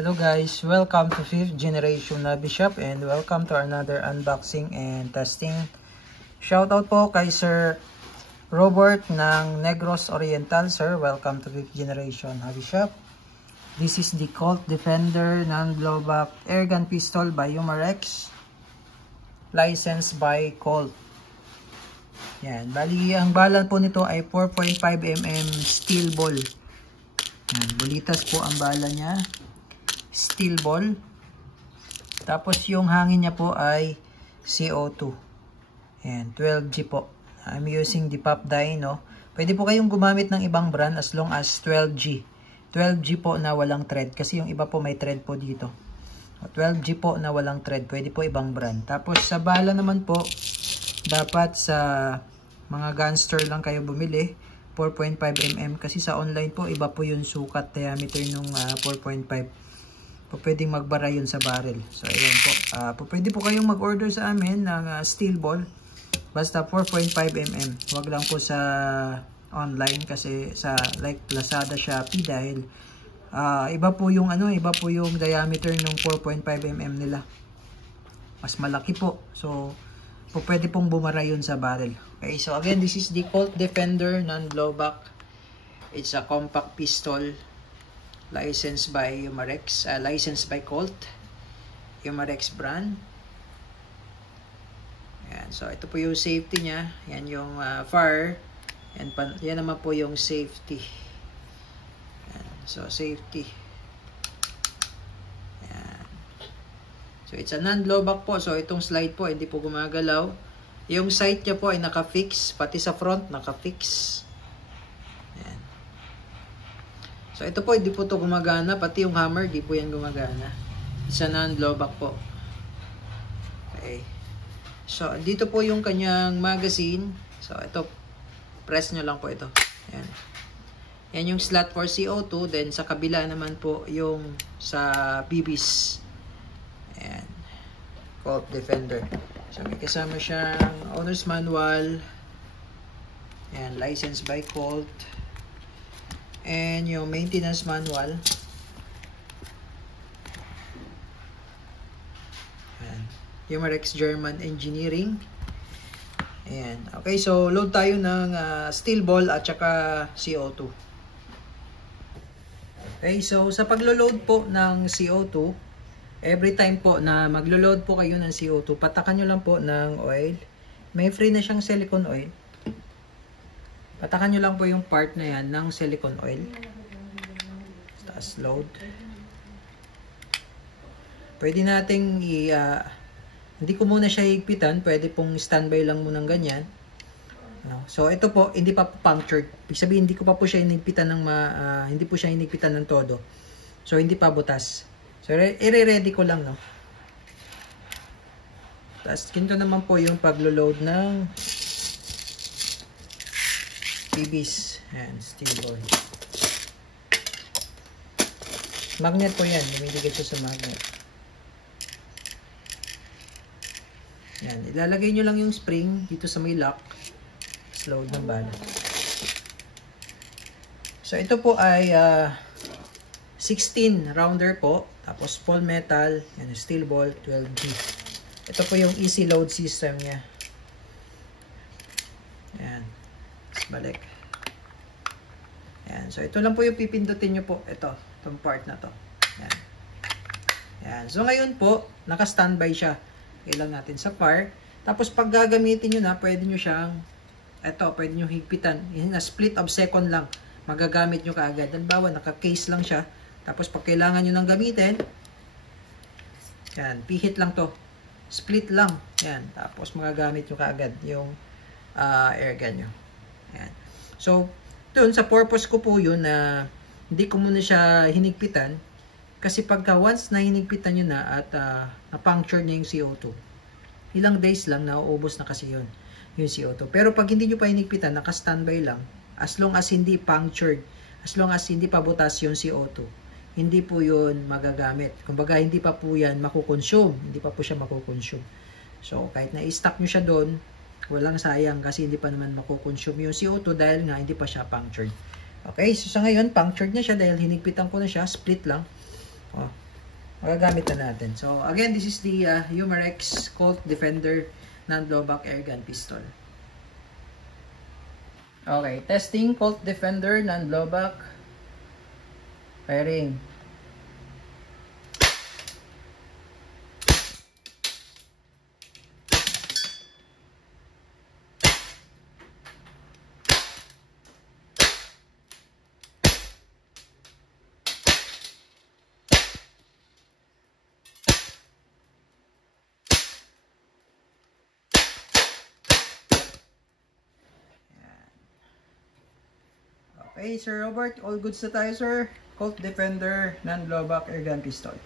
Hello guys, welcome to 5th generation Nabi Shop and welcome to another unboxing and testing. Shoutout po kay Sir Robert ng Negros Oriental. Sir, welcome to 5th generation Nabi Shop. This is the Colt Defender non-blowback airgun pistol by Umarex, licensed by Colt. Yan, bali ang balan po nito ay 4.5mm steel ball. Yan, bulitas po ang bala niya. Steel ball. Tapos yung hangin niya po ay CO2. Ayan, 12G po. I'm using the pop dyno. Pwede po kayong gumamit ng ibang brand as long as 12G. 12G po na walang thread. Kasi yung iba po may thread po dito. 12G po na walang thread. Pwede po ibang brand. Tapos sa bala naman po, dapat sa mga gun store lang kayo bumili. 4.5mm. Kasi sa online po, iba po yung sukat diameter ng 4.5. Pwedeng magbara yun sa barrel. So, ayan po. Pwede po kayong mag-order sa amin ng steel ball. Basta 4.5mm. Huwag lang po sa online kasi sa like Lazada, Shopee dahil iba po yung diameter ng 4.5mm nila. Mas malaki po. So, pwede pong bumara yun sa barrel. Okay, so again, this is the Colt Defender non-blowback. It's a compact pistol. Licensed by Umarex, licensed by Colt, Umarex brand. Ayan, so ito po yung safety niya. Yan yung fire. Yan naman po yung safety. Ayan, so safety. Ayan. So it's a non-blowback po. So itong slide po hindi po gumagalaw. Yung sight niya po ay naka-fix. Pati sa front naka-fix. So, ito po, hindi po ito gumagana. Pati yung hammer, hindi po yan gumagana. Isa non-blowback po. Okay. So, dito po yung kanyang magazine. So, ito, press nyo lang po ito. Ayan. Yan yung slot for CO2. Then, sa kabila naman po yung sa BBs. Ayan. Colt Defender. So, may kasama siyang owner's manual. Ayan, licensed by Colt. And yung maintenance manual. Ayan. Umarex German Engineering. Ayan. Okay, so load tayo ng steel ball at saka CO2. Okay, so sa paglo-load po ng CO2, every time po na maglo-load po kayo ng CO2, patakan nyo lang po ng oil. May free na siyang silicone oil. Patakan nyo lang po yung part na yan ng silicone oil. Tapos load. Pwede nating hindi ko muna siya higpitan. Pwede pong standby lang muna ng ganyan. No? So ito po, hindi pa punctured. Ibig sabihin, hindi ko pa po siya hinigpitan ng hindi po siya hinigpitan ng todo. So hindi pa butas. So i-ready ko lang, no. Tapos kinto naman po yung paglo-load ng BBs. Ayan, steel ball. Magnet po yan. Dumidikit siya sa magnet. Ayan, ilalagay nyo lang yung spring dito sa may lock. Load ng bala. So, ito po ay 16 rounder po. Tapos, full metal. Ayan, steel ball, 12G. Ito po yung easy load system niya. Ayan. Balik. Ayan. So, ito lang po yung pipindutin nyo po. Itong part na to. Ayan. Ayan. So, ngayon po, naka-standby siya. Kailan natin sa fire. Tapos, pag gagamitin nyo na, pwede nyo siyang, pwede nyo higpitan. Yan na, split of second lang. Magagamit nyo kaagad. Halimbawa, naka-case lang siya. Tapos, pag kailangan nyo nang gamitin, yan, pihit lang to. Split lang. Yan. Tapos, magagamit nyo kaagad yung airgun nyo. Ayan. So, dun sa purpose ko po yun na hindi ko muna siya hinigpitan kasi pagka once na hinigpitan nyo na at na-puncture na yung CO2, ilang days lang nauubos na kasi yun, yung CO2. Pero pag hindi nyo pa hinigpitan, naka-standby lang, as long as hindi punctured, as long as hindi pa butas yung CO2, hindi po yun magagamit. Kumbaga, hindi pa po yan makukonsume. Hindi pa po siya makukonsume. So, kahit na-stock nyo siya doon, walang sayang kasi hindi pa naman makukonsume yung CO2 dahil nga hindi pa siya punctured. Okay, so sa ngayon, punctured na siya dahil hinigpitan ko na siya, split lang. Oh, magagamit na natin. So, again, this is the Umarex Colt Defender non-blowback airgun pistol. Okay, testing Colt Defender non-blowback. Firing. Okay, Sir Robert, all goods na tayo, sir. Colt Defender non-blowback airgun pistol.